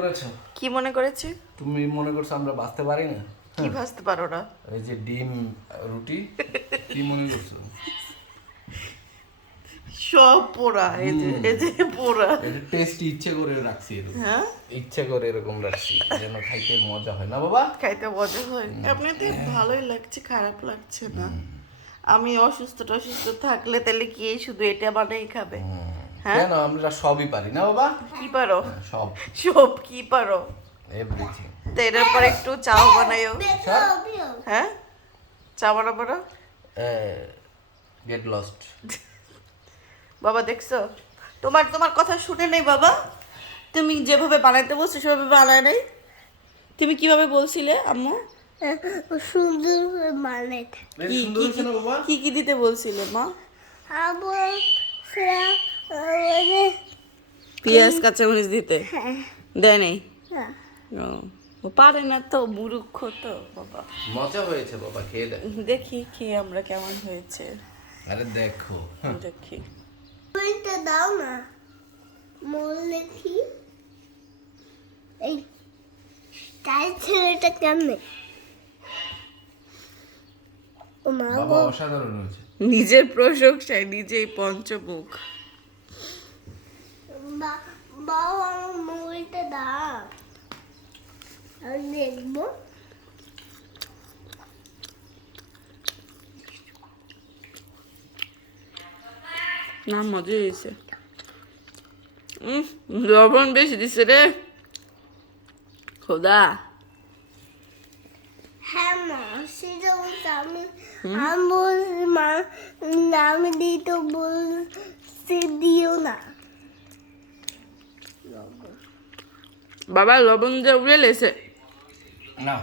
করেছো? কি মনে করেছে? তুমি মনে করছো আমরা বাঁচতে পারি না? কি ভাজতে পারো না? এই যে ডিম রুটি কি মনে করছো? সব পোড়া, এই যে পোড়া। এটা টেস্ট ইচ্ছে করে রাখছি এরকম। হ্যাঁ, ইচ্ছে করে এরকম রাখছি যেন খাইতে মজা হয় না বাবা। খাইতে মজা হয়। এমনিতে ভালোই লাগছে, খারাপ লাগছে না। আমি অসুস্থ থাকলে তাহলে কি এই শুধু এটা বানাই খাবে? হ্যাঁ, কেন আমরা সবই পারি না বাবা? কি পারো? সব সব কি পারো? এভরিথিং। তো এটার পর একটু চাও বানাইও। হ্যাঁ, চা বানাবো না? Get lost. বাবা দেখছো, তোমার তোমার কথা শুনে নেই বাবা। তুমি যেভাবে বানাইতে বলছো সেভাবে বানায় নাই। তুমি কিভাবে বলছিলে আম্মু? সুন্দর মানে সুন্দর হচ্ছে না বাবা? কি কি দিতে বলছিলে মা? আবার পেঁয়াজ কাঁচামরিচ দিতে দেয় নাই? হ্যাঁ। ও পারে না তো, মূর্খ তো বাবা। মজা হয়েছে বাবা, খেয়ে দেখ। দেখি খেয়ে আমরা কেমন হয়েছে আরে দেখো। দেখি। বইটা দাও না মোল লেখি এই তাই ছেলেটা কেমনে ও মা বাবা গো অসাধারণ হয়েছে। নিজের প্রশংসায় নিজেই পঞ্চমুখ। বাবা আমার মোবাইলটা দাও আমি দেখবো না, মজা হয়েছে। লবণ বেশি দিছে রে খোদা। হ্যাঁ মা সেটা বলতে আমি বলছি মা আমি দিতে বলছি দিও না বাবা লবণ দিয়ে উড়ে লেছে। না